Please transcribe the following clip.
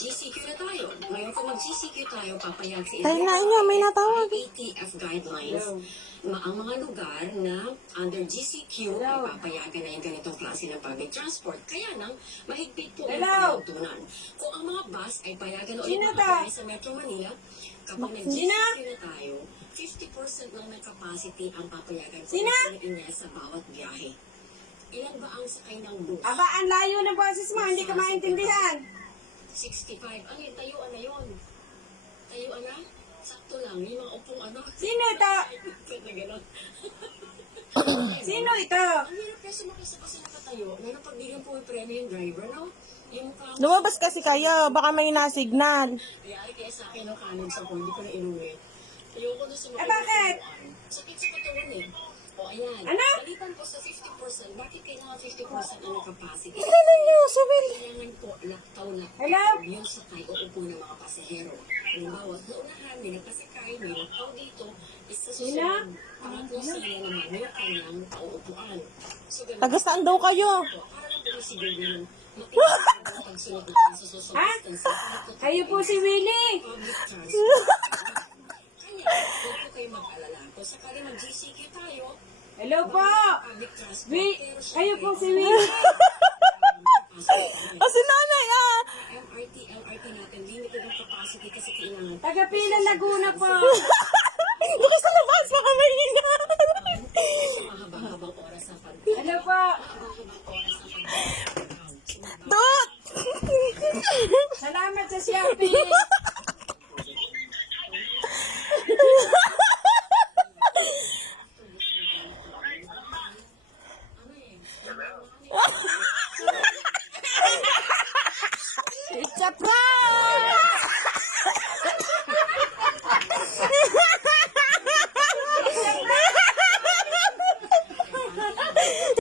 Mag-GCQ na tayo. Ngayon kung mag-GCQ tayo, papayag sa Dahil na inyo, may natawag. ATF guidelines. Ang mga lugar na under GCQ ay papayagan na yung ganitong klase ng public transport. Kaya nang mahigpit po ang tuntunan. Kung ang mga bus ay payagan na ulit makakaya sa Metro Manila, kapag nag-GCQ na tayo, 50% lang ng capacity ang papayagan sa Pilipinas sa bawat biyahe. Ilan ba ang sakay ng bus? Aba, ang layo ng boses mo, hindi ka maintindihan. 65. Ano yun? Tayuan na yun. Tayuan na? Sakto lang. Yung mga upong ano. Sino ito? Na gano'n. Sino ito? Ang hirap kasi makisama sa nakatayo. Lalo pag bigyan po yung premyo yung driver, no? Yung mukha mo. Lumabas kasi kayo, baka may nasignal. Kaya sa akin ang kanin sa hindi ko na inuwi. Ayoko na sumakit. Bakit? Sakit sa katawan eh. O ayan. Ano? Maliban po sa 50%, bakit kailangan 50% ang capacity? Ano nyo, Sabil? Kailangan po laktaw-laktaw Hello? yung sakay o upo ng mga pasahero. Halimbawa, sa unahan, may nagpasakay, may laktaw dito, is sa susunod, pangatlo sila naman yung kanyang pauupuan. So, ganun Tagasaan daw kayo. po. Para lang po siguro yung makinig pagsunod natin sa social Ha? distancing. Kayo po si Willie. Public transport. Kaya, huwag po kayo mag-alala. Kung sakali mag-GCQ tayo, Hello po. public transport. Pero Kayo po si Willie. O si nanay, ah. MRT, LRT natin, limited ang capacity kasi kailangan Taga-Pila Laguna po. Baka sa labas, baka may ingat. sa mahaba-habang oras ang Hello po. Dot! Salamat sa shopping. It's a prank!